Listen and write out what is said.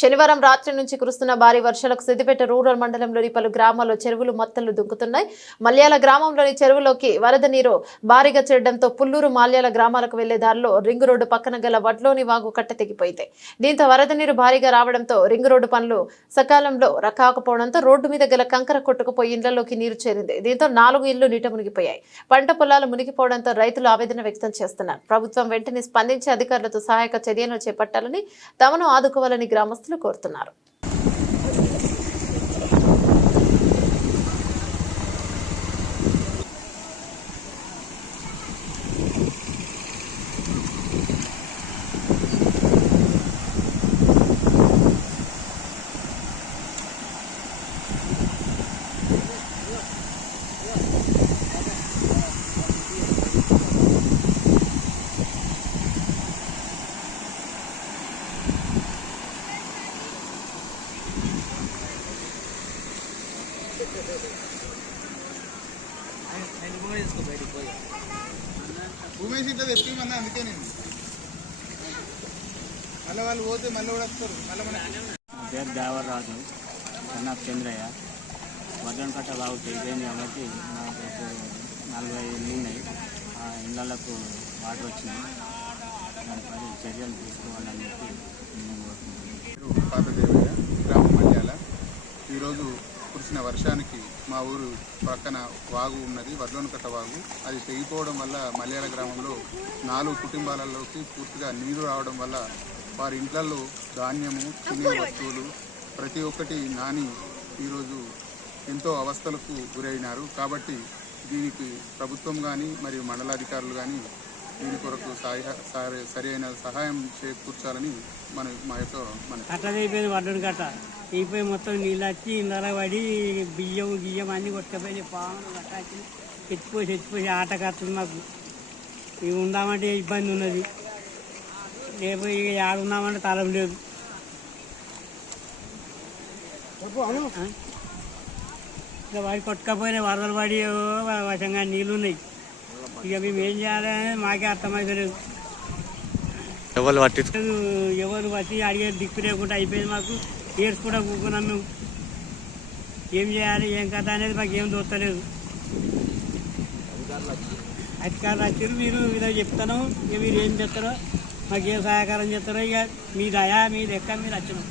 శనివారం రాత్రి నుంచి కురుస్తున్న భారీ వర్షాలకు సిద్దిపేట రూరల్ మండలంలోని పలు గ్రామాల్లో చెరువులు మత్తలు దుంకుతున్నాయి. మల్యాల గ్రామంలోని చెరువులోకి వరద నీరు భారీగా చేరడంతో పుల్లూరు మాల్యాల గ్రామాలకు వెళ్ళే దారిలో రింగు రోడ్డు పక్కన గల వడ్లోని వాగు కట్ట తెగిపోయింది. దీంతో వరద నీరు భారీగా రావడంతో రింగు రోడ్డు పనులు సకాలంలో రకాకపోవడంతో రోడ్డు మీద గల కంకర కొట్టుకుపోయి ఇళ్ళలోకి నీరు చేరింది. దీంతో నాలుగు ఇళ్ళు నీట మునిగిపోయాయి. పంట పొలాలు మునిగిపోవడంతో రైతులు ఆవేదన వ్యక్తం చేస్తున్నారు. ప్రభుత్వం వెంటనే స్పందించి అధికారులతో సహాయక చర్యలు చేపట్టాలని తమను ఆదుకోవాలని గ్రామస్తులు కోరుతున్నారు భూమేసి ఇంత తెప్పిమన్నా అందుకే నేను మళ్ళీ వాళ్ళు పోతే మళ్ళీ కూడా వస్తారు మళ్ళీ మన నా పేరు దేవరాజు కన్నా చంద్రయ్య వడ్డన కట్ట బాగు తెగిపోయింది కాబట్టి నాకు ఒక నలభై ఇళ్ళు ఉన్నాయి. ఆ ఇళ్ళకు వాటర్ వచ్చినాయి. దానిపై చర్యలు తీసుకోవాలని చెప్పి నేను కోరుకుంటున్నాను పాత దేవయ్య గ్రామ మండల ఈరోజు కురిసిన వర్షానికి మా ఊరు పక్కన వాగు ఉన్నది వడ్లోనకట్ట వాగు. అది తెగిపోవడం వల్ల మలయాళ గ్రామంలో నాలుగు కుటుంబాలలోకి పూర్తిగా నీరు రావడం వల్ల వారి ఇంట్లలో ధాన్యము తినే వస్తువులు ప్రతి ఒక్కటి నాని ఈరోజు ఎంతో అవస్థలకు గురైనారు. కాబట్టి దీనికి ప్రభుత్వం కానీ మరియు మండలాధికారులు కానీ దీని కొరకు సరి- సరి అయిన సహాయం చేకూర్చాలని మన మా యొక్క మన కట్ట అయిపోయింది వడ్డను కట్ట. అయిపోయి మొత్తం నీళ్ళు వచ్చి ఇందర పడి బియ్యం గియ్యం అన్నీ కొట్టుకపోయి కట్ట వచ్చి ఎత్తిపోసి ఎత్తిపోసి ఆట కడుతుంది మాకు. ఇవి ఉందామంటే ఇబ్బంది ఉన్నది. రేపు ఇక ఆడున్నామంటే తలం లేదు? ఇక వాడి కొట్టుకపోయినాయి వరదలు పడి వశంగా నీళ్ళు ఉన్నాయి. ఇక మేము ఏం చేయాలి? అనేది మాకే అర్థమవుతలేదు. ఎవరు పట్టి ఎవరు వచ్చి అడిగే దిక్కు లేకుండా అయిపోయింది మాకు. ఏడ్స్ కూడా కూకున్నాం మేము. ఏం చేయాలి? ఏం కథ అనేది మాకు ఏం దొరకలేదు అధికారులు వచ్చారు మీరు ఇలా చెప్తాను. ఇక మీరు ఏం చేస్తారో మాకు ఏం సహకారం చేస్తారో ఇక మీ దయా మీ లెక్క మీరు వచ్చినాం